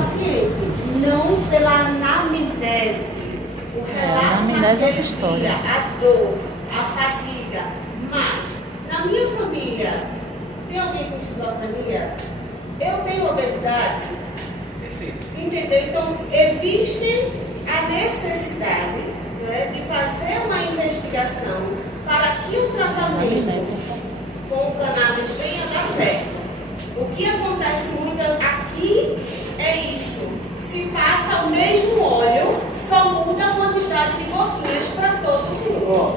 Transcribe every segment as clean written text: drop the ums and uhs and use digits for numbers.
paciente, não pela anamnese. O relato naquele dia, a dor, a fadiga. Mas, na minha família, tem alguém com esquizofrenia? Eu tenho obesidade? Perfeito. Entendeu? Então, existe a necessidade, né, de fazer uma investigação para que o tratamento com o cannabis venha a dar certo. O que acontece muito aqui é isso. Se passa o mesmo óleo, só muda a quantidade de gotinhas para todo mundo.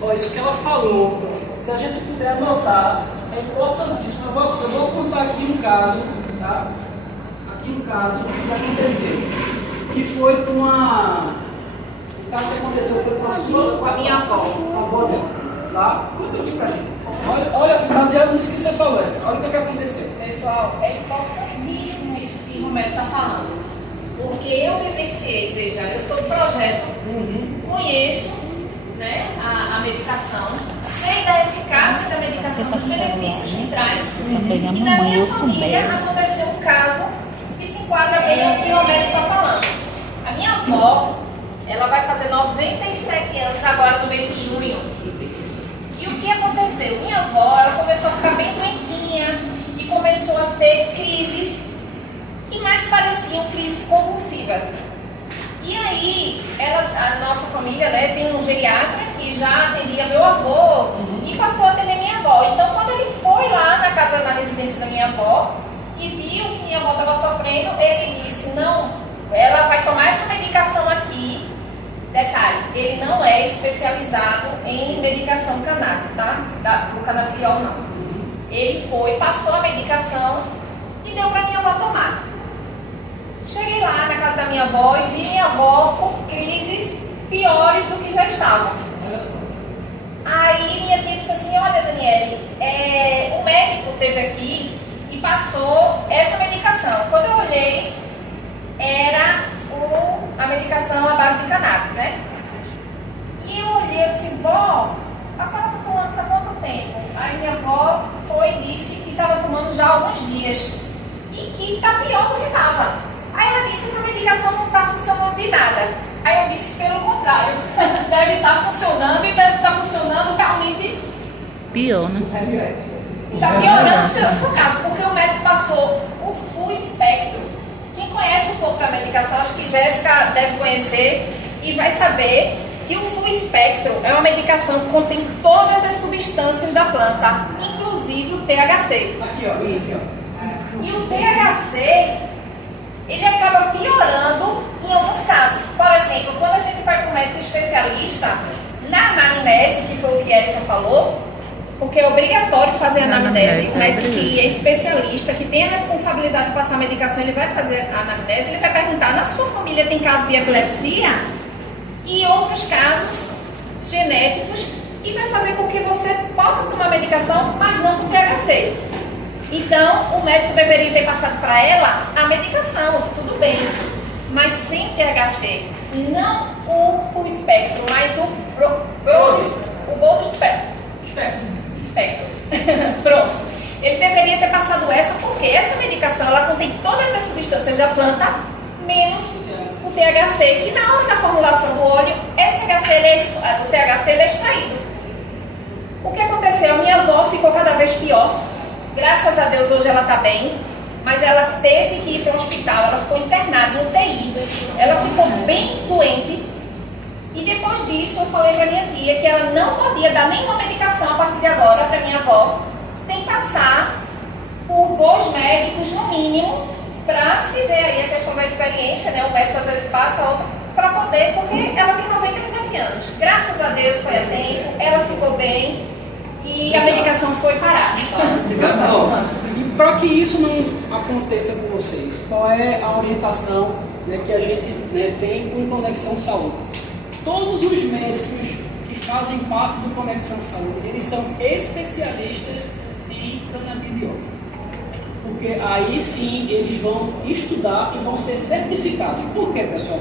Ó, isso que ela falou, se a gente puder anotar, é importantíssimo. Eu vou contar aqui um caso, tá? Aqui um caso que aconteceu. Que foi com a... O caso que aconteceu foi com a minha avó, a avó dela. Tá? Conta aqui pra gente. Olha, baseado nisso que você falou, olha o que aconteceu. Pessoal, é importantíssimo isso que o Romero está falando. Porque eu vivenciei, veja, eu sou do projeto, conheço, né, a medicação, sei da eficácia da medicação, dos benefícios que traz. E na minha família aconteceu um caso que se enquadra bem no que o Romero está falando. A minha avó, ela vai fazer 97 anos agora no mês de junho. E o que aconteceu? Minha avó, ela começou a ficar bem doentinha e começou a ter crises que mais pareciam crises convulsivas. E aí, a nossa família, né, tem um geriatra que já atendia meu avô e passou a atender minha avó. Então, quando ele foi lá na residência da minha avó e viu que minha avó estava sofrendo, ele disse, não, ela vai tomar essa medicação aqui. Detalhe, ele não é especializado em medicação cannabis, tá? Do canabidiol não. Ele foi, passou a medicação e deu para minha avó tomar. Cheguei lá na casa da minha avó e vi minha avó com crises piores do que já estava. Olha só. Aí minha tia disse assim, olha Daniele, o médico esteve aqui e passou essa medicação. Quando eu olhei, era a medicação à base de cannabis, né? E eu olhei e disse, vó, a senhora está tomando isso há quanto tempo? Aí minha avó foi e disse que estava tomando já há alguns dias e que está pior do que estava. Aí ela disse, essa medicação não está funcionando de nada. Aí eu disse, pelo contrário, deve estar funcionando e deve estar funcionando realmente pior, né? Está piorando o seu caso, porque o médico passou o full espectro. Quem conhece um pouco da medicação, acho que Jéssica deve conhecer e vai saber que o full espectro é uma medicação que contém todas as substâncias da planta, inclusive o THC. Aqui, ó. Isso aqui, ó. E o THC, ele acaba piorando em alguns casos. Por exemplo, quando a gente vai para um médico especialista, na anamnese, que foi o que a Erika falou, porque é obrigatório fazer a anamnese, o médico que é especialista, que tem a responsabilidade de passar a medicação, ele vai fazer a anamnese, ele vai perguntar, na sua família tem caso de epilepsia? E outros casos genéticos, que vai fazer com que você possa tomar medicação, mas não com THC. Então, o médico deveria ter passado para ela a medicação, tudo bem, mas sem THC. Não o full espectro, mas o broad espectro. Pronto. Ele deveria ter passado essa, porque essa medicação, ela contém todas as substâncias da planta, menos o THC, que na hora da formulação do óleo, o THC ele é extraído. O que aconteceu? A minha avó ficou cada vez pior. Graças a Deus hoje ela está bem, mas ela teve que ir para o hospital, ela ficou internada em UTI, ela ficou bem doente. E depois disso eu falei para minha tia que ela não podia dar nenhuma medicação a partir de agora para minha avó, sem passar por 2 médicos no mínimo, para se ver aí a questão da experiência, né? O médico às vezes passa outro, para poder, porque ela tem 97 anos. Graças a Deus foi a tempo, ela ficou bem e a medicação foi parada. Obrigado. Para que isso não aconteça com vocês, qual é a orientação, né, que a gente, né, tem com Conexão Saúde? Todos os médicos que fazem parte do Conexão Saúde, eles são especialistas em canabidiol. Porque aí sim eles vão estudar e vão ser certificados. Por quê, pessoal?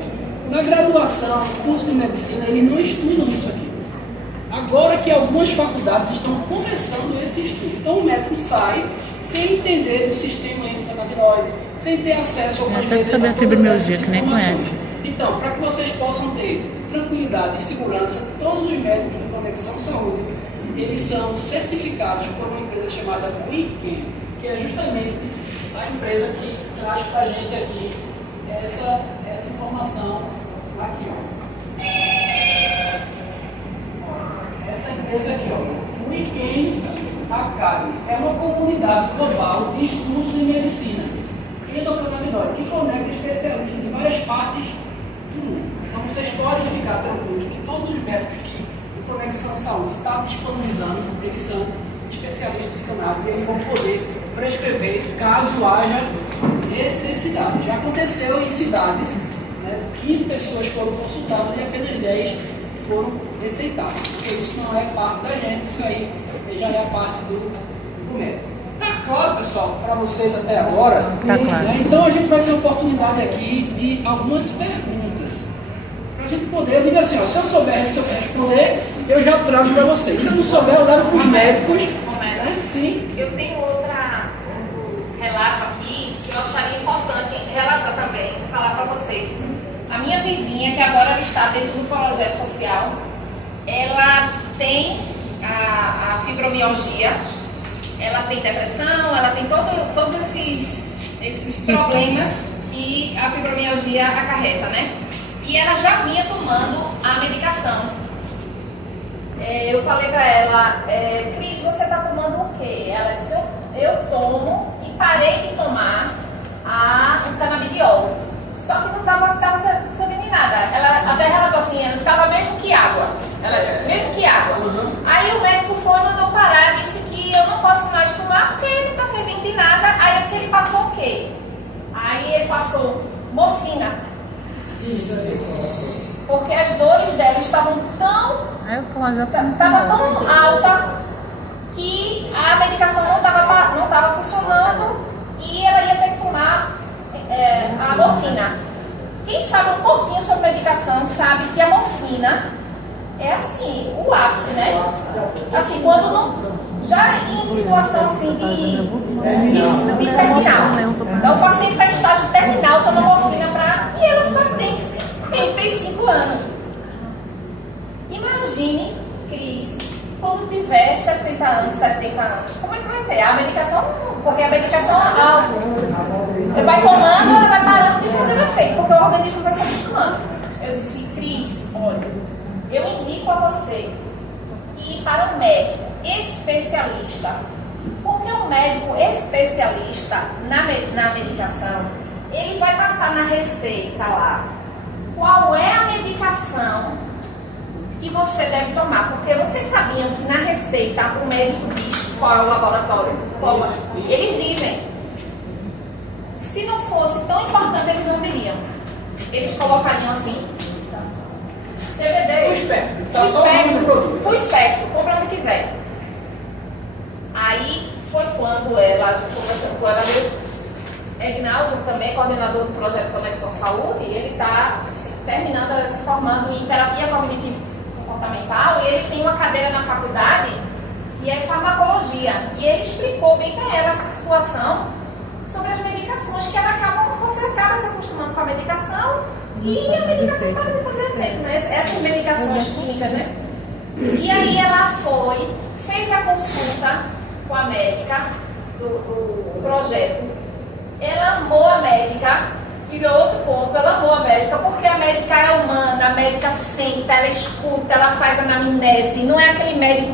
Na graduação, no curso de medicina, eles não estudam isso aqui. Agora que algumas faculdades estão começando esse estudo. Então o médico sai sem entender do sistema endocannabinoide, sem ter acesso ao Tem que saber a fibromialgia, que nem conhece. Então, para que vocês possam ter tranquilidade e segurança, todos os médicos de Conexão Saúde, eles são certificados por uma empresa chamada WeCare, que é justamente a empresa que traz para a gente aqui essa informação aqui, ó. Essa empresa aqui, ó, WeCare Academy, é uma comunidade global de estudos em medicina e endocannabinoide, que conecta especialistas de várias partes do mundo. Então vocês podem ficar tranquilos que todos os médicos que o Conexão Saúde está disponibilizando, eles são especialistas em cannabis e eles vão poder prescrever caso haja necessidade. Já aconteceu em cidades, né, 15 pessoas foram consultadas e apenas 10 foram receitadas, porque isso não é parte da gente, isso aí já é parte do médico. Tá claro, pessoal, para vocês até agora? Tá claro. Né? Então a gente vai ter a oportunidade aqui de algumas perguntas. Para a gente poder, eu digo assim, ó, se eu souber responder, eu já trago para vocês. Se eu não souber, eu levo para os médicos. Né? Sim. Eu tenho outro relato aqui que eu acharia importante relatar também, falar para vocês. A minha vizinha, que agora ela está dentro do projeto social, ela tem a fibromialgia, ela tem depressão, ela tem todos esses problemas que a fibromialgia acarreta, né? E ela já vinha tomando a medicação. Eu falei para ela, Cris, você está tomando o quê? Ela disse, eu tomo e parei de tomar o canabidiol. Só que não estava servindo nada. Até ela falou assim, estava mesmo que água. Ela disse, mesmo que água. Uhum. Aí o médico foi, mandou parar, disse que eu não posso mais tomar porque não está servindo de nada. Aí eu disse, ele passou o quê? Aí ele passou morfina. Porque as dores dela estavam tão alta que a medicação não estava funcionando e ela ia ter que tomar a morfina. Quem sabe um pouquinho sobre medicação sabe que a morfina é assim, o ápice, né? Assim, quando não. Já em situação assim de terminal. Então o paciente está em estágio terminal, toma morfina e ela só tem 55 anos. Imagine, Cris, quando tiver 60 anos, 70 anos, como é que vai ser? A medicação, porque a medicação vai tomando, ela vai parando de fazer o efeito, porque o organismo vai se acostumando. Eu disse, Cris, olha, eu indico a você ir para um médico especialista, porque o médico especialista na medicação, ele vai passar na receita lá qual é a medicação que você deve tomar, porque vocês sabiam que na receita o médico diz qual é o laboratório, eles dizem. Se não fosse tão importante, eles não diriam. Eles colocariam assim, CBD, O espectro, tá só o nome do produto. o espectro, compra onde quiser. Aí foi quando ela conversando com ela, Egnaldo também, coordenador do projeto Conexão Saúde, ele está terminando, se formando em terapia cognitivo comportamental e ele tem uma cadeira na faculdade que é farmacologia. E ele explicou bem para ela essa situação sobre as medicações, que você acaba se acostumando com a medicação e a medicação para de fazer efeito, né? Essas medicações químicas, né? E aí ela fez a consulta com a médica do projeto. Ela amou a médica, e outro ponto, ela amou a médica porque a médica é humana, a médica senta, ela escuta, ela faz anamnese, não é aquele médico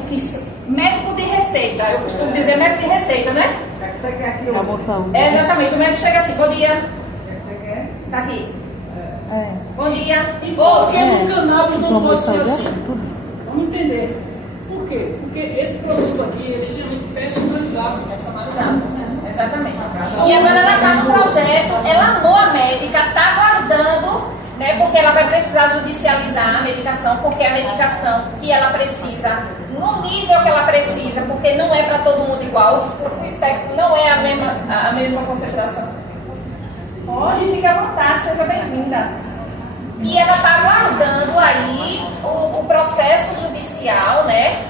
médico de receita, eu costumo dizer médico de receita, né? Você quer aqui Exatamente, o médico chega assim, bom dia. Você quer? Tá aqui. Bom dia. Porque no cannabis não pode ser assim. Vamos entender. Por quê? Porque esse produto aqui ele é extremamente personalizado. Exatamente. E agora ela está no projeto, ela amou a médica, está aguardando, né, porque ela vai precisar judicializar a medicação, porque a medicação que ela precisa, no nível que ela precisa, porque não é para todo mundo igual, o espectro não é a mesma concentração. Pode ficar à vontade, seja bem-vinda. E ela está aguardando aí o processo judicial, né?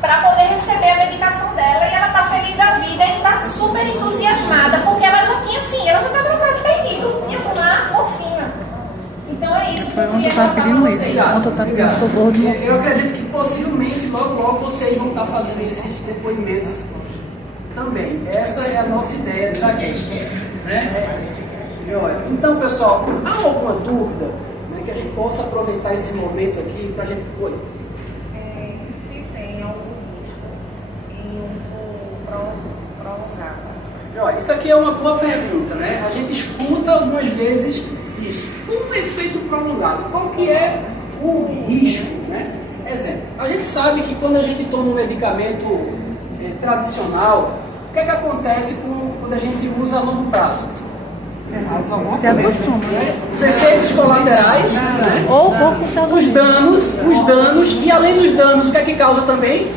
para poder receber a medicação dela, e ela está feliz da vida e está super entusiasmada, porque ela já tinha assim, ela já estava no prazo perdido, ia tomar morfina. Então é isso que eu queria contar para vocês. Eu acredito que possivelmente logo vocês vão estar fazendo esses depoimentos também. Essa é a nossa ideia daqui, né? Então, pessoal, há alguma dúvida, né, que a gente possa aproveitar esse momento aqui para a gente... Oi? Se tem algum risco em uso prolongado. Isso aqui é uma boa pergunta, né? A gente escuta algumas vezes isso. Um efeito prolongado, qual que é o risco, né? Exemplo, a gente sabe que quando a gente toma um medicamento tradicional, o que é que acontece quando a gente usa a longo prazo? Se acostuma. Os efeitos colaterais, né? Ou o corpo se acostuma. Os danos, e além dos danos, o que é que causa também?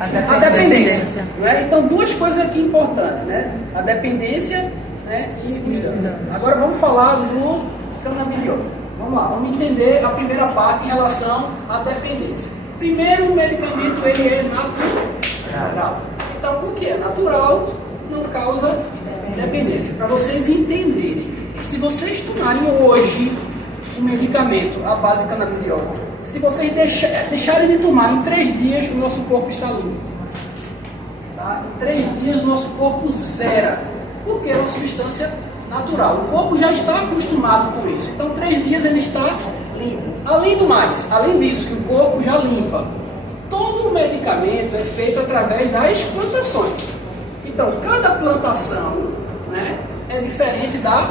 A dependência. Né? Então, duas coisas aqui importantes, né? A dependência, né, e os danos. Agora vamos falar do canabidiol. Vamos lá, vamos entender a primeira parte em relação à dependência. Primeiro, o medicamento ele é natural. Então, o que é natural não causa dependência. Para vocês entenderem, se vocês tomarem hoje um medicamento à base de canabidiol, se vocês deixarem de tomar em 3 dias, o nosso corpo está limpo. Tá? Em 3 dias, o nosso corpo zera. Porque é uma substância natural. O corpo já está acostumado com isso. Então, 3 dias ele está limpo. Além disso, que o corpo já limpa. Todo o medicamento é feito através das plantações. Então, cada plantação, né, é diferente da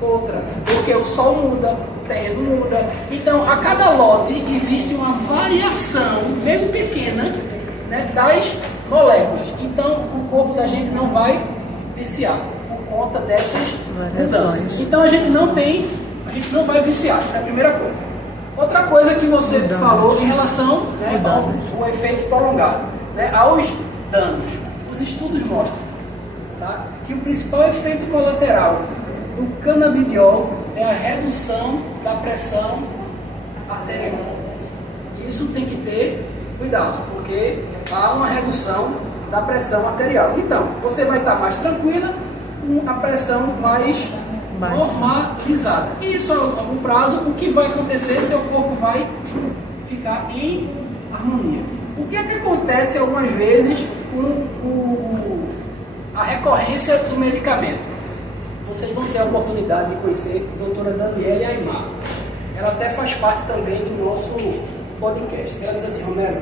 outra. Porque o sol muda, o terreno muda. Então, a cada lote existe uma variação, mesmo pequena, né, das moléculas. Então, o corpo da gente não vai viciar por conta dessas mudanças. Então, a gente não vai viciar. Essa é a primeira coisa. Outra coisa que você falou em relação, né, ao efeito prolongado, né, aos danos. Os estudos mostram, tá, que o principal efeito colateral do canabidiol é a redução da pressão arterial. Isso tem que ter cuidado, porque há uma redução da pressão arterial. Então, você vai estar mais tranquila, com a pressão mais normalizada. E isso, a longo prazo, o que vai acontecer? Seu corpo vai ficar em harmonia. O que é que acontece algumas vezes com a recorrência do medicamento? Vocês vão ter a oportunidade de conhecer a doutora Daniele Aymar. Ela até faz parte também do nosso podcast. Ela diz assim: Romero,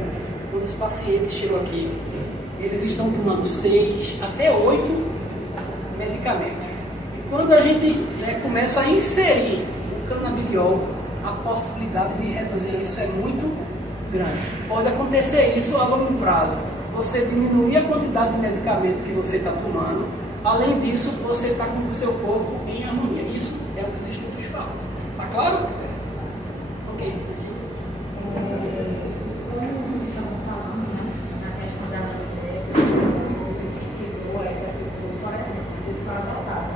quando os pacientes chegam aqui, eles estão tomando 6 até 8 medicamentos. E quando a gente, né, começa a inserir o canabidiol, a possibilidade de reduzir isso é muito grande. Pode acontecer isso a longo prazo. Você diminuir a quantidade de medicamento que você está tomando. Além disso, você está com o seu corpo em harmonia. Isso é o que os estudos falam. Tá claro? Ok. Como vocês estavam falando, né, na questão da você citou, por exemplo, isso foi adotado.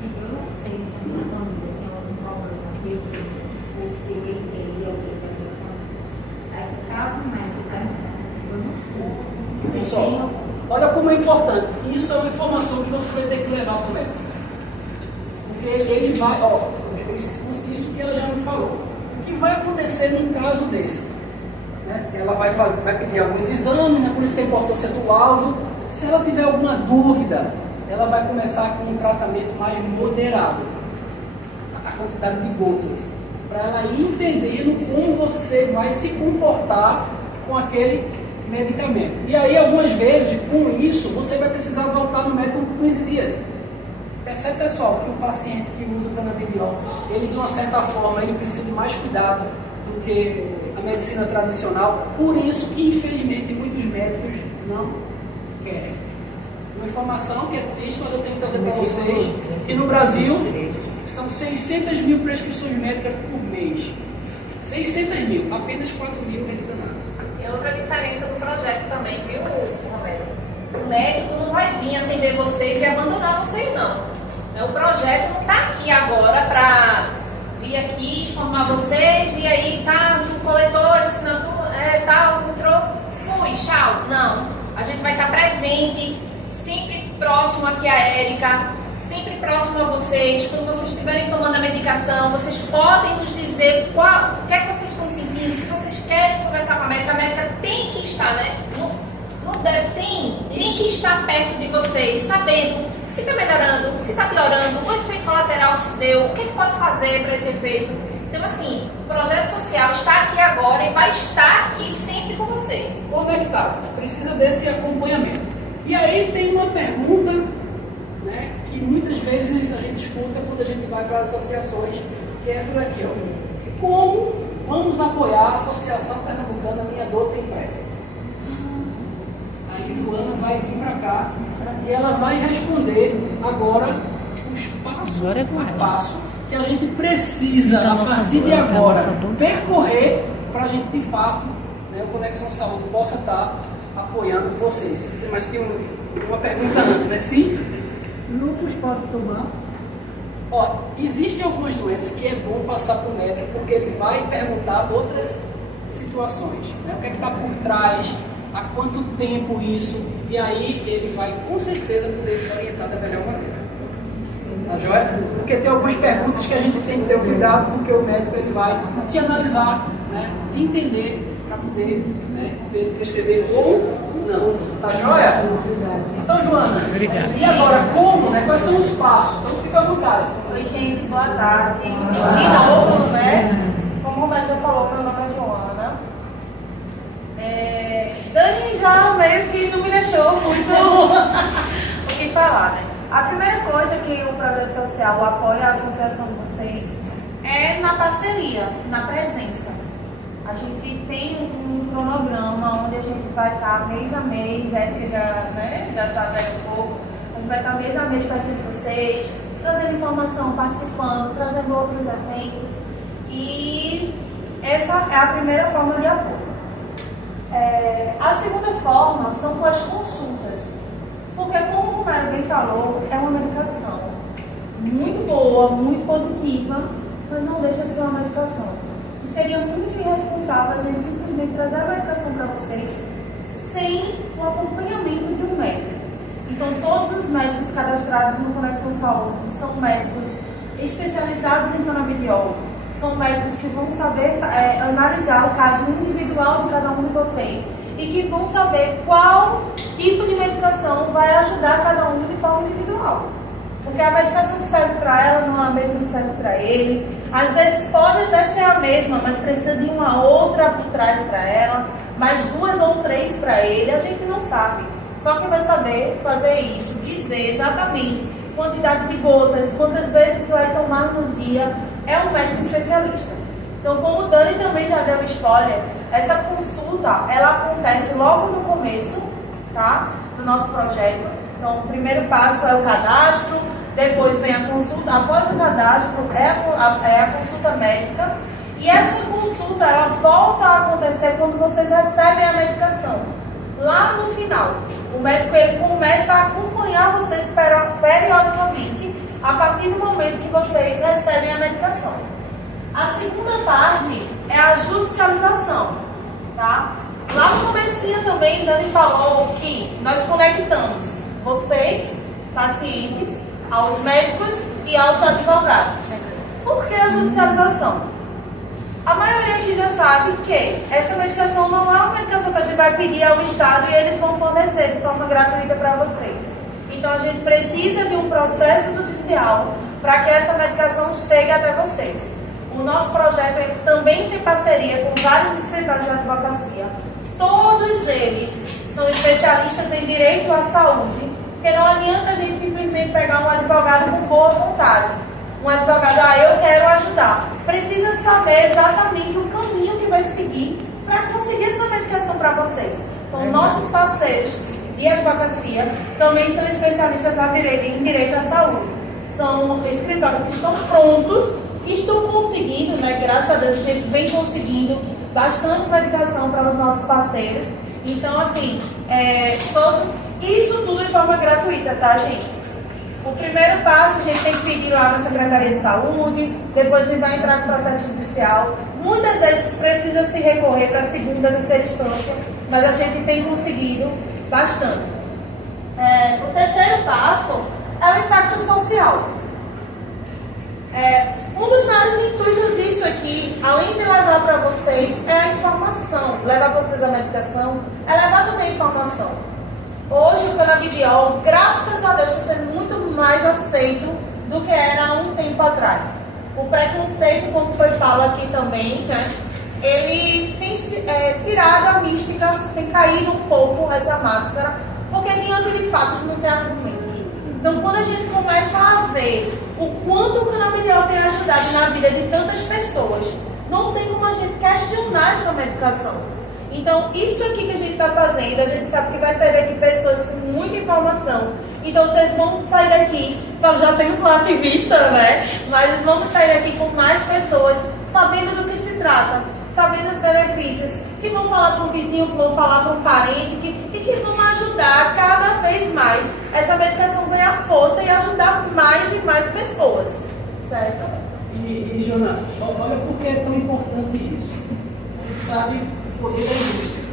E eu não sei se a minha família tem algum problema aqui, você teria alguém da minha família. Aí, caso médico, eu não sei. Pessoal, olha como é importante. Isso é uma informação que você vai ter que levar para o médico. Porque ele vai, isso que ela já me falou. O que vai acontecer num caso desse? Né? Ela vai pedir alguns exames, né? Por isso que a importância do laudo. Se ela tiver alguma dúvida, ela vai começar com um tratamento mais moderado. A quantidade de gotas. Para ela ir entendendo como você vai se comportar com aquele medicamento. E aí, algumas vezes, com isso, você vai precisar voltar no médico por 15 dias. Percebe, pessoal, que o paciente que usa o canabidiol, ele, de uma certa forma, ele precisa de mais cuidado do que a medicina tradicional. Por isso que, infelizmente, muitos médicos não querem. Uma informação que é triste, mas eu tenho que trazer para vocês, que no Brasil, são 600 mil prescrições médicas por mês. 600 mil, apenas 4 mil medicamentos. É outra diferença do projeto também, viu, Romero? O médico não vai vir atender vocês e abandonar vocês, não. O projeto não está aqui agora para vir aqui formar vocês e aí tá, tu coletou as assinaturas, tal, entrou, fui, tchau. Não. A gente vai estar presente, sempre próximo aqui a Érica, sempre próximo a vocês. Quando vocês estiverem tomando a medicação, vocês podem nos dizer o que é que vocês estão sentindo. Se vocês querem conversar com a médica tem que estar, né? Tem que estar perto de vocês, sabendo se está melhorando, se está piorando, o efeito colateral se deu, o que pode fazer para esse efeito. Então, assim, o projeto social está aqui agora e vai estar aqui sempre com vocês. Conectado, precisa desse acompanhamento. E aí tem uma pergunta, né, que muitas vezes a gente escuta quando a gente vai para as associações, que é essa daqui, ó. Como vamos apoiar a Associação Pernambucana Minha Dor Tem Pressa? Aí Joana vai vir para cá e ela vai responder agora os passos a passo que a gente precisa, a partir de agora, percorrer para a gente, de fato, né, o Conexão Saúde possa estar apoiando vocês. Mas tem uma pergunta antes, né? Sim? Lúpus pode tomar? Ó, existem algumas doenças que é bom passar para o médico, porque ele vai perguntar outras situações, né? O que é que está por trás, há quanto tempo isso, e aí ele vai com certeza poder te orientar da melhor maneira. Tá joia? Porque tem algumas perguntas que a gente tem que ter cuidado, porque o médico ele vai te analisar, né? Te entender para poder, né, prescrever ou não. Tá joia? Então, Joana, e agora como, né? Quais são os passos? Então fica à vontade. Oi, gente, boa tarde. De novo, né? Como o médico falou, meu nome é Joana. Dani já meio que não me deixou muito o que falar, né? A primeira coisa que o projeto social, o apoio à associação de vocês, é na parceria, na presença. A gente tem um cronograma onde a gente vai estar mês a mês, já está velho um pouco, a gente vai estar mês a mês perto de vocês, trazendo informação, participando, trazendo outros eventos. E essa é a primeira forma de apoio. A segunda forma são com as consultas. Porque, como o Mário bem falou, é uma medicação muito boa, muito positiva, mas não deixa de ser uma medicação. E seria muito irresponsável a gente simplesmente trazer a medicação para vocês sem o acompanhamento de um médico. Então, todos os médicos cadastrados no Conexão Saúde são médicos especializados em canabidiol. São médicos que vão saber analisar o caso individual de cada um de vocês e que vão saber qual tipo de medicação vai ajudar cada um de forma individual. Porque a medicação que serve para ela não é a mesma que serve para ele. Às vezes pode até ser a mesma, mas precisa de uma outra por trás para ela, mais 2 ou 3 para ele, a gente não sabe. Só quem vai saber fazer isso, dizer exatamente quantidade de gotas, quantas vezes vai tomar no dia, é um médico especialista. Então, como o Dani também já deu spoiler, essa consulta, ela acontece logo no começo, tá? Do nosso projeto. Então, o primeiro passo é o cadastro, depois vem a consulta, após o cadastro é a consulta médica, e essa consulta, ela volta a acontecer quando vocês recebem a medicação. Lá no final, o médico ele começa a acompanhar vocês periodicamente, a partir do momento que vocês recebem a medicação. A segunda parte é a judicialização, tá? Lá no comecinho também, Dani falou que nós conectamos vocês, pacientes, aos médicos e aos advogados. Por que a judicialização? A maioria aqui já sabe que essa medicação não é uma medicação que a gente vai pedir ao Estado e eles vão fornecer de forma gratuita para vocês. Então a gente precisa de um processo judicial para que essa medicação chegue até vocês. O nosso projeto também tem parceria com vários escritórios de advocacia. Todos eles são especialistas em direito à saúde, porque não adianta a gente simplesmente pegar um advogado com boa vontade. Um advogado, eu quero ajudar. Precisa saber exatamente o caminho que vai seguir para conseguir essa medicação para vocês. Então, nossos parceiros de advocacia também são especialistas em direito à saúde. São escritórios que estão prontos, que estão conseguindo, né? Graças a Deus, a gente vem conseguindo bastante medicação para os nossos parceiros. Então, assim, isso tudo de forma gratuita, tá, gente? O primeiro passo a gente tem que pedir lá na Secretaria de Saúde, depois a gente vai entrar no processo judicial. Muitas vezes precisa se recorrer para a segunda, terceira instância. mas a gente tem conseguido bastante. O terceiro passo é o impacto social. Um dos maiores intuitos disso aqui, além de levar para vocês, é a informação. Levar para vocês a medicação é levar também a informação. Hoje o canabidiol, graças a Deus, está sendo muito mais aceito do que era há um tempo atrás. O preconceito, como foi falado aqui também, né, ele tem tirado a mística, tem caído um pouco essa máscara, porque diante de fatos não tem argumento. Então, quando a gente começa a ver o quanto o canabidiol tem ajudado na vida de tantas pessoas, não tem como a gente questionar essa medicação. Então, isso aqui que a gente está fazendo, a gente sabe que vai sair daqui pessoas com muita informação. Então, vocês vão sair daqui, já temos um ativista, né? Mas vamos sair daqui com mais pessoas sabendo do que se trata, sabendo os benefícios, que vão falar para um vizinho, que vão falar para um parente, e que vão ajudar cada vez mais essa medicação ganhar força e ajudar mais e mais pessoas, certo? E Jonas, olha por que é tão importante isso. A gente sabe o poder da indústria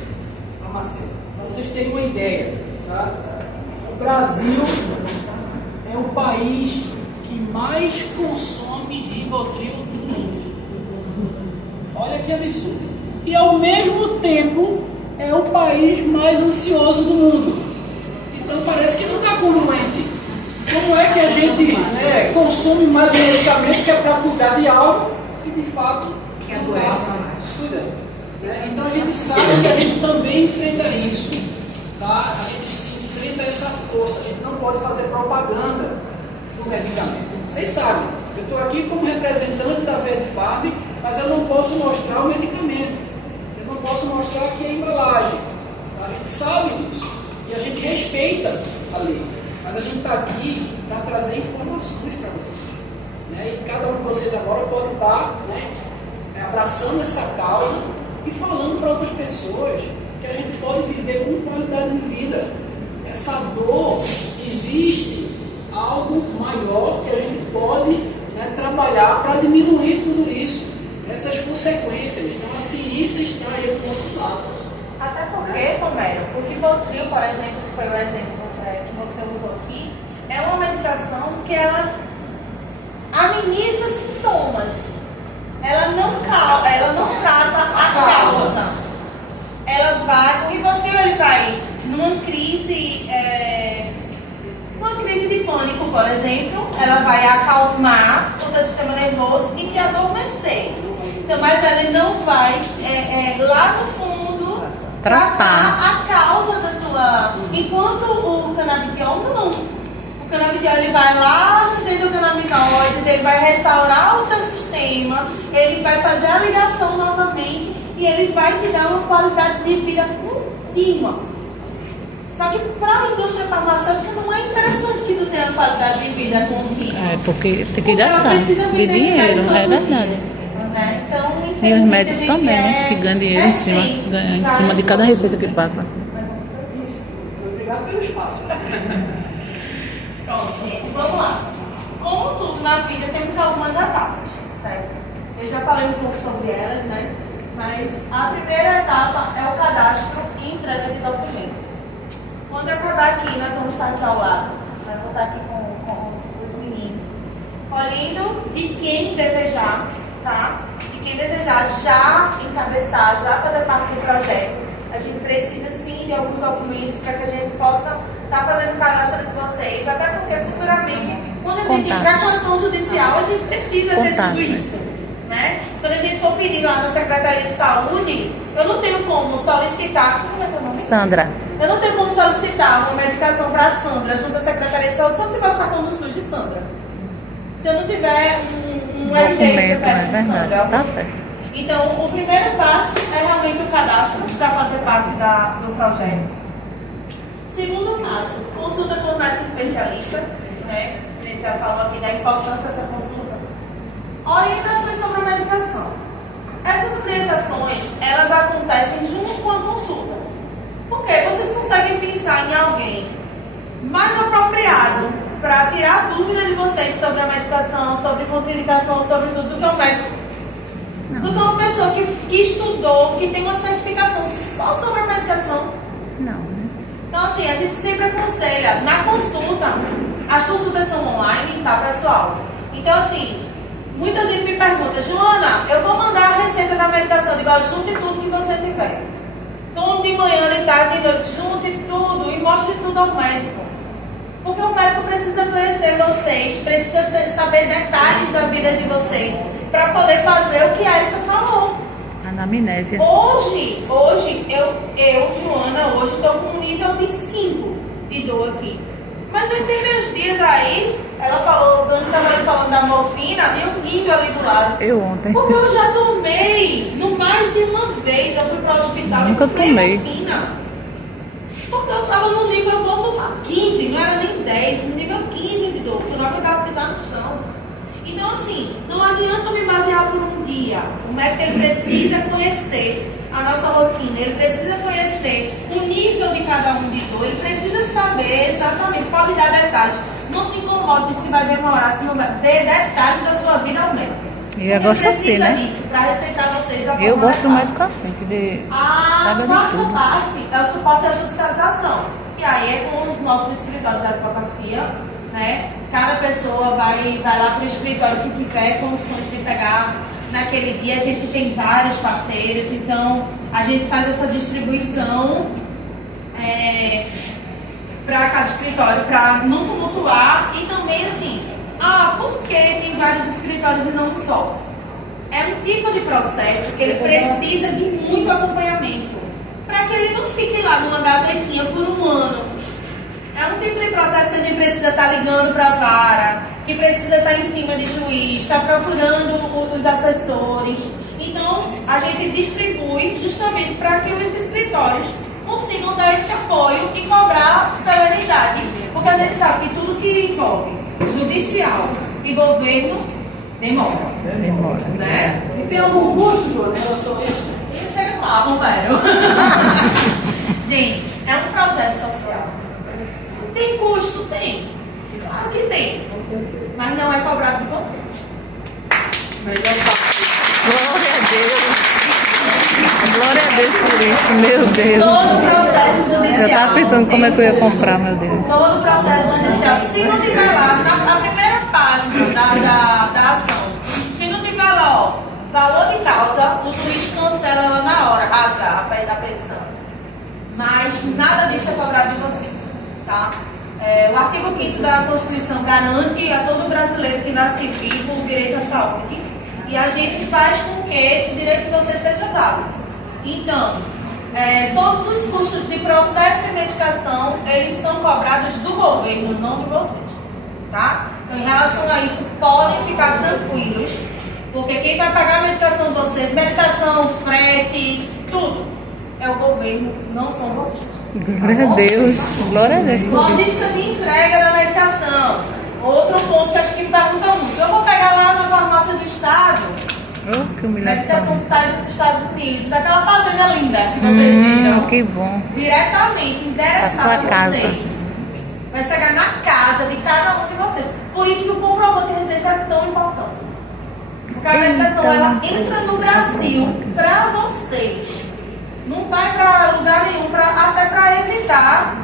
farmacêutica. Para vocês terem uma ideia, tá? O Brasil é o país que mais consome Rivotril do mundo. Olha que absurdo. E ao mesmo tempo é o país mais ansioso do mundo. Então parece que não está congruente. Como é que a gente consome mais um medicamento que é para cuidar de algo e de fato que adoece mais? Cuida. Né? Então a gente sabe que a gente também enfrenta isso. Tá? A gente se enfrenta essa força. A gente não pode fazer propaganda do medicamento. Vocês sabem, eu estou aqui como representante da VEDFAB, mas eu não posso mostrar o medicamento. Eu não posso mostrar aqui a embalagem. A gente sabe disso. E a gente respeita a lei. Mas a gente está aqui para trazer informações para vocês. Né? E cada um de vocês agora pode estar abraçando essa causa e falando para outras pessoas que a gente pode viver com qualidade de vida. Essa dor, existe algo maior que a gente pode trabalhar para diminuir tudo isso. Essas consequências. Então a ciência está aí do nosso lado. Até porque, Tomé, o Rivotril, por exemplo, que foi o exemplo que você usou aqui, é uma medicação que ela ameniza sintomas. Ela não trata a causa. O Rivotril ele vai numa crise de pânico, por exemplo, ela vai acalmar o teu sistema nervoso e te adormecer. Então, mas ele não vai lá no fundo tratar a causa da tua. Enquanto o canabidiol não. O canabidiol ele vai lá dizendo o canabinoides, ele vai restaurar o teu sistema, ele vai fazer a ligação novamente e ele vai te dar uma qualidade de vida contínua. Só que para a indústria farmacêutica não é interessante que tu tenha qualidade de vida contínua. Porque tem que gastar de dinheiro, é verdade. Então, e os médicos também, né? Que ganham dinheiro em cima de cada receita que passa. Obrigado pelo espaço. Pronto, gente, vamos lá. Como tudo na vida, temos algumas etapas, certo? Eu já falei um pouco sobre elas, né? Mas a primeira etapa é o cadastro e entrega de documentos. Quando acabar aqui, nós vamos estar aqui ao lado. Nós vamos estar aqui com os meninos, olhando de quem desejar, tá? E quem desejar já encabeçar, já fazer parte do projeto, a gente precisa sim de alguns documentos para que a gente possa estar fazendo o cadastro de vocês, até porque futuramente, quando a gente entrar com a ação judicial, a gente precisa ter tudo isso. Né? Quando a gente for pedir lá na Secretaria de Saúde, eu não tenho como solicitar. Como é teu nome? Sandra. Eu não tenho como solicitar uma medicação para a Sandra junto à Secretaria de Saúde se eu não tiver o cartão do SUS de Sandra. Se eu não tiver um RG de Sandra. Tá certo. Então, o primeiro passo é realmente o cadastro para fazer parte do projeto. Segundo passo, consulta com o médico especialista. Né? A gente já falou aqui da importância dessa consulta. Orientações sobre a medicação. Essas orientações, elas acontecem junto com a consulta. Por quê? Vocês conseguem pensar em alguém mais apropriado para tirar a dúvida de vocês sobre a medicação, sobre contraindicação, sobre tudo que é o médico. do que uma pessoa que estudou, que tem uma certificação só sobre a medicação. Não, né? Então, assim, a gente sempre aconselha, na consulta, as consultas são online, tá, pessoal? Então, assim, muita gente me pergunta, Joana, eu vou mandar a receita da medicação, eu digo, junte tudo que você tiver. Tudo de manhã, de tarde, de noite, junte tudo e mostre tudo ao médico. Porque o médico precisa conhecer vocês, precisa saber detalhes da vida de vocês, para poder fazer o que a Erika falou. Anamnésia. Hoje, eu, Joana, hoje estou com um nível de 5 de dor aqui. Mas vai ter meus dias aí, ela falou, o Dani estava falando da morfina, e um nível ali do lado. Eu ontem. Porque eu já tomei, no mais de uma vez, eu fui para o hospital Nunca e tomei tomei. morfina. Porque eu estava no nível bom 15, não era nem 10, no nível 15 de dor, porque eu não aguentava pisar no chão. Então, assim, não adianta me basear por um dia. O médico ele precisa conhecer a nossa rotina, ele precisa conhecer o nível de cada um de dor, ele precisa saber exatamente, pode dar detalhes. Não se incomode se vai demorar, se não vai ter detalhes da sua vida ao médico. E eu gosto assim, né? Disso, para receitar vocês da Eu forma gosto do adequada. médico assim, que A sabe de quarta tudo. parte é o suporte à judicialização. E aí é com os nossos escritórios de advocacia, né? Cada pessoa vai lá para o escritório que tiver condições de pegar naquele dia. A gente tem vários parceiros, então a gente faz essa distribuição para cada escritório, para não tumultuar e também assim, por que tem vários escritórios e não só? É um tipo de processo que ele precisa de muito acompanhamento, para que ele não fique lá numa gavetinha por um ano. É um tipo de processo que a gente precisa estar ligando para a vara, que precisa estar em cima de juiz, estar procurando os assessores. Então, a gente distribui justamente para que os escritórios consigam dar esse apoio e cobrar celeridade. Porque a gente sabe que tudo que envolve judicial e governo demora. Demora. Né? E tem algum custo, Joana, em relação a isso? E chega lá, Romero. Gente, é um projeto social. Tem custo? Tem. Claro que tem. Mas não é cobrado de vocês. Glória a Deus. Glória a Deus por isso, meu Deus. Todo o processo judicial. Eu tava pensando como é que eu ia tem custo. comprar, meu Deus. Todo o processo judicial. Se não tiver lá, na primeira página da ação, se não tiver lá, ó, valor de causa, o juiz cancela lá na hora, rasga a petição. Mas nada disso é cobrado de vocês, tá? O artigo 5º da Constituição garante a todo brasileiro que nasce vivo o direito à saúde. E a gente faz com que esse direito de você seja válido. Então, todos os custos de processo e medicação, eles são cobrados do governo, não de vocês, tá? Então, em relação a isso, podem ficar tranquilos, porque quem vai pagar a medicação de vocês, medicação, frete, tudo, é o governo, não são vocês. Glória a Deus. Glória a Deus por isso. Logística de entrega da medicação. Outro ponto que acho que me perguntam muito. Eu vou pegar lá na farmácia do estado, Oh, que a medicação humilhação. sai dos Estados Unidos, daquela fazenda linda que vocês viram. Que bom. Diretamente, endereçada A sua a vocês. Vai chegar na casa de cada um de vocês. Por isso que o comprovante de residência é tão importante. Porque a medicação, ela entra no Brasil para vocês. Não vai para lugar nenhum, até para evitar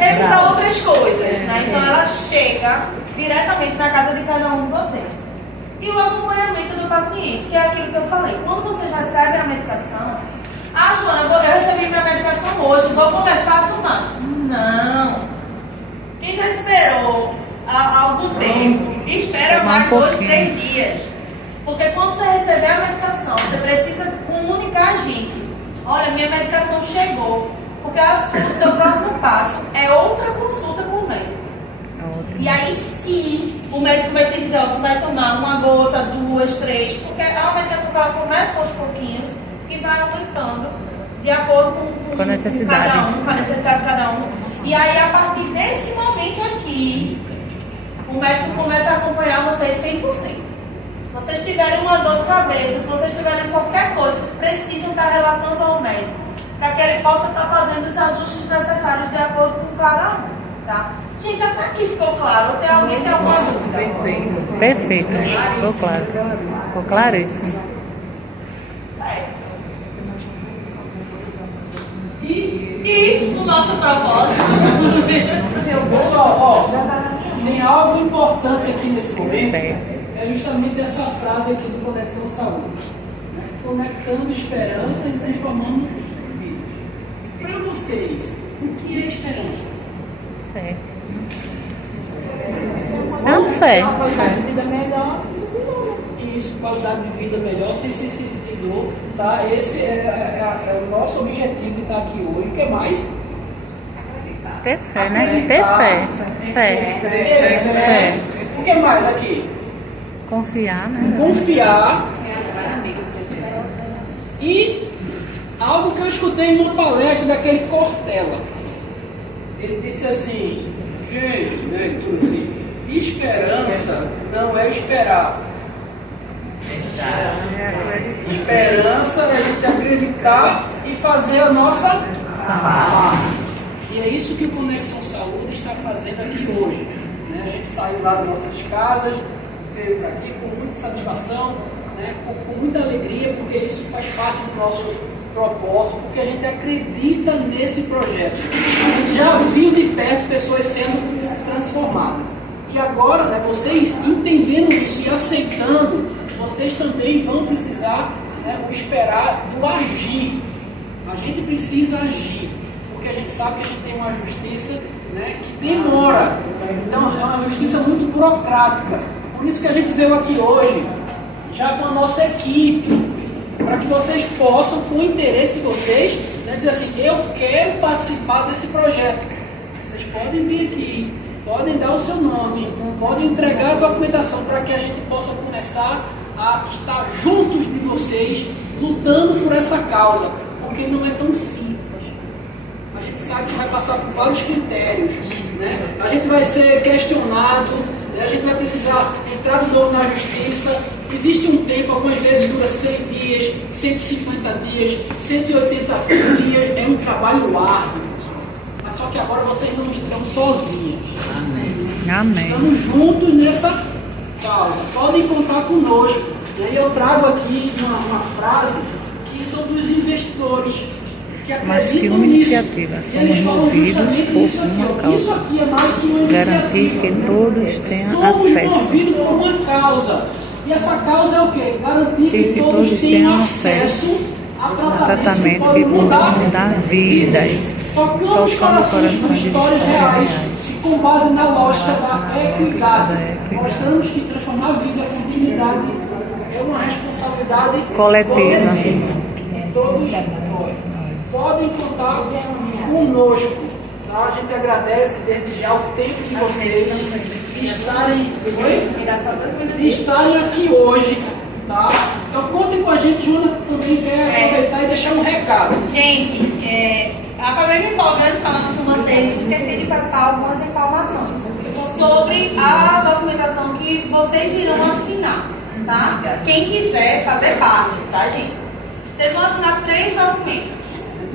evitar outras coisas, né? Então ela chega diretamente na casa de cada um de vocês. E o acompanhamento do paciente, que é aquilo que eu falei. Quando vocês recebem a medicação, Joana, eu recebi minha medicação hoje, vou começar a tomar. Não. Quem já esperou há algum tempo, espera mais 2, 3 dias. Porque quando você receber a medicação, você precisa comunicar a gente. Olha, minha medicação chegou. Porque o seu próximo passo é outra consulta com o médico. E aí sim, o médico vai te dizer, ó, tu vai tomar uma gota, 2, 3, porque é uma medicação que ela começa aos pouquinhos e vai aumentando de acordo com a necessidade. com a necessidade de cada um. E aí, a partir desse momento aqui, o médico começa a acompanhar vocês 100%. Se vocês tiverem uma dor de cabeça, se vocês tiverem qualquer coisa, vocês precisam estar relatando ao médico, para que ele possa estar fazendo os ajustes necessários de acordo com cada um, tá? Gente, até aqui ficou claro. Tem alguém tem alguma dúvida? Perfeito. Ficou claro. Ficou claríssimo. E o nosso propósito. Pessoal, ó, tem algo importante aqui nesse momento, é justamente essa frase aqui do Conexão Saúde, né? Conectando esperança e transformando vidas. Para vocês, o que é esperança? Fé. Não, fé. Vida melhor, sem sentir dor. Isso, qualidade de vida melhor, sem se sentir dor, tá? Esse é o nosso objetivo de estar aqui hoje. O que mais? Ter fé, né? Ter fé. Fé. Fé. O que mais aqui? Confiar, né? Confiar. E algo que eu escutei em uma palestra daquele Cortella. Ele disse assim, gente, né, tudo assim, esperança não é esperar. Esperança é a gente acreditar e fazer a nossa parte. E é isso que o Conexão Saúde está fazendo aqui hoje, né? A gente saiu lá das nossas casas, veio para aqui com muita satisfação, né? com muita alegria, porque isso faz parte do nosso propósito, porque a gente acredita nesse projeto. A gente já viu de perto pessoas sendo transformadas. E agora, né, vocês entendendo isso e aceitando, vocês também vão precisar, né, esperar do agir. A gente precisa agir, porque a gente sabe que a gente tem uma justiça, né, que demora. Então é uma justiça muito burocrática. Por isso que a gente veio aqui hoje, já com a nossa equipe, para que vocês possam, com o interesse de vocês, né, dizer assim, eu quero participar desse projeto. Vocês podem vir aqui, podem dar o seu nome, podem entregar a documentação para que a gente possa começar a estar juntos de vocês, lutando por essa causa, porque não é tão simples. A gente sabe que vai passar por vários critérios, né? A gente vai ser questionado, né? A gente vai precisar entrar de novo na justiça. Existe um tempo, algumas vezes dura 100 dias, 150 dias, 180 dias, é um trabalho árduo, pessoal. Mas só que agora vocês não estão sozinhos. Amém. Estamos juntos nessa causa. Podem contar conosco. E eu trago aqui uma frase que são dos investidores que Mas que acreditam uma nisso. iniciativa, E eles somos falam movidos justamente por isso aqui, uma ó. Isso causa. aqui é mais que uma Garantir iniciativa. que todos tenham Somos acesso. movidos por uma causa. E essa causa é o quê? Garantir que todos tenham acesso a tratamento que pode mudar vidas. Tocando os corações com histórias reais e com base na lógica da equidade. Mostramos que transformar a vida com dignidade é uma responsabilidade Coletiva. E todos nós podem contar conosco. Tá? A gente agradece desde já o tempo de vocês de estarem aqui hoje. Tá? Então contem com a gente, Juna também quer aproveitar e deixar um recado. Gente, acabei me empolgando falando com vocês, esqueci de passar algumas informações sobre a documentação que vocês irão assinar, tá? Quem quiser fazer parte, tá, gente? Vocês vão assinar 3 documentos,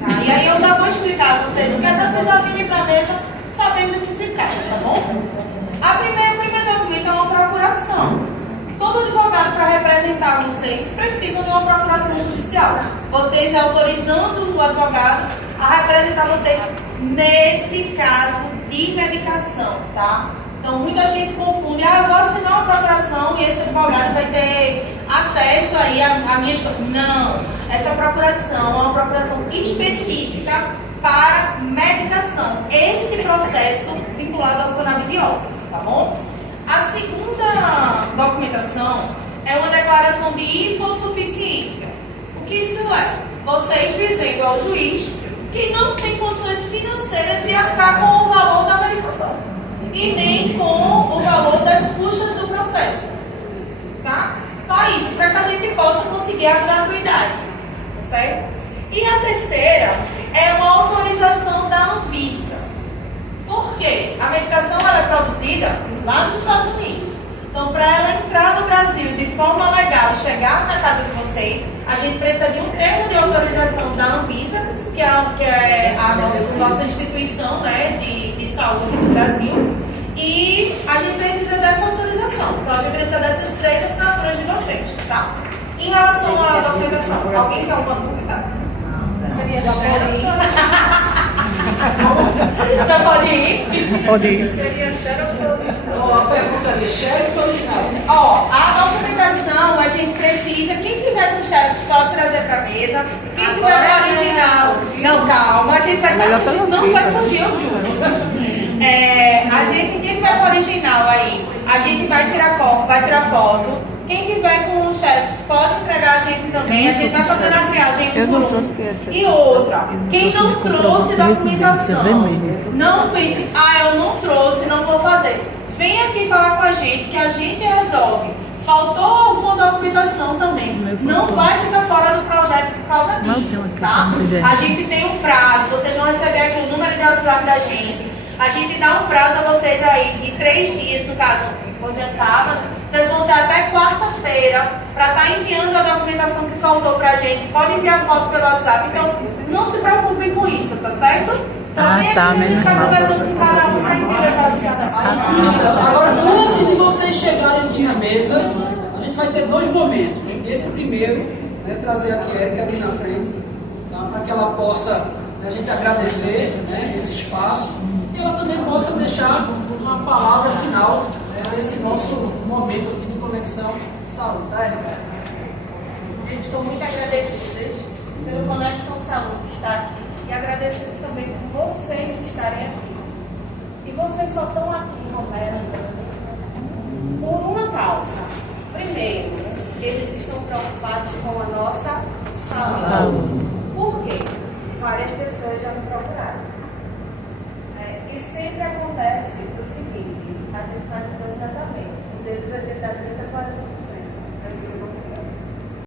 tá? E aí eu já vou explicar a vocês o que é para vocês já virem para a mesa sabendo do que se trata, tá bom? O primeiro documento é uma procuração. Todo advogado, para representar vocês, precisa de uma procuração judicial. Vocês autorizando o advogado a representar vocês nesse caso de medicação, tá? Então, muita gente confunde, eu vou assinar uma procuração e esse advogado vai ter acesso aí a minhas... Não, essa procuração é uma procuração específica para medicação. Esse processo vinculado ao canabidiol, tá bom? A segunda documentação é uma declaração de hipossuficiência. O que isso é? Vocês dizendo ao juiz que não tem condições financeiras de arcar com o valor da medicação e nem com o valor das custas do processo. Tá? Só isso, para que a gente possa conseguir a gratuidade. Tá certo? E a terceira é uma autorização da Anvisa. Por quê? A medicação ela é produzida lá nos Estados Unidos. Então, para ela entrar no Brasil de forma legal e chegar na casa de vocês, a gente precisa de um termo de autorização da Anvisa, que é a nossa instituição, né, de saúde no Brasil. E a gente precisa dessa autorização. Então a gente precisa dessas 3 assinaturas de vocês, tá? Em relação à documentação, alguém tem alguma dúvida? Seria já pode ir? Já pode ir? Pode ir. Seria xerox ou original? A pergunta é xerox ou original? Ó, a documentação a gente precisa, quem tiver com xerox pode trazer para a mesa, quem tiver com original, não, calma, a gente vai Melhor a gente pela não fita. vai fugir, eu juro. Quem tiver com original aí, a gente vai tirar foto. Quem tiver com xerox pode entregar a gente também, a gente vai fazendo a triagem Eu um não por trouxe um. que E outra, quem não trouxe documentação, não pense, eu não trouxe, não vou fazer. Vem aqui falar com a gente que a gente resolve. Faltou alguma documentação também. Não vai ficar fora do projeto por causa disso, tá? A gente tem um prazo, vocês vão receber aqui o número de WhatsApp da gente. A gente dá um prazo a vocês aí de 3 dias, no caso, hoje é sábado, vocês vão ter até quarta-feira para estar enviando a documentação que faltou pra gente. Pode enviar foto pelo WhatsApp, então não se preocupem com isso, tá certo? Só vem aqui que a gente vai conversando com cada um para entender o caso de cada um. Agora, antes de vocês chegarem aqui na mesa, a gente vai ter 2 momentos. Esse primeiro, né, trazer a Erika aqui na frente, tá, para que ela possa, a gente agradecer, né, esse espaço, e ela também possa deixar uma palavra final, né, nesse nosso momento aqui de Conexão Saúde, tá, Erika? Gente, estou muito agradecidas pelo Conexão Saúde que está aqui e agradecidos também por vocês estarem aqui. E vocês só estão aqui, Romero, por uma causa. Primeiro, eles estão preocupados com a nossa saúde. Por quê? Várias pessoas já me procuraram. E sempre acontece o seguinte, a gente faz um tratamento, um deles a gente dá 30% a 40%.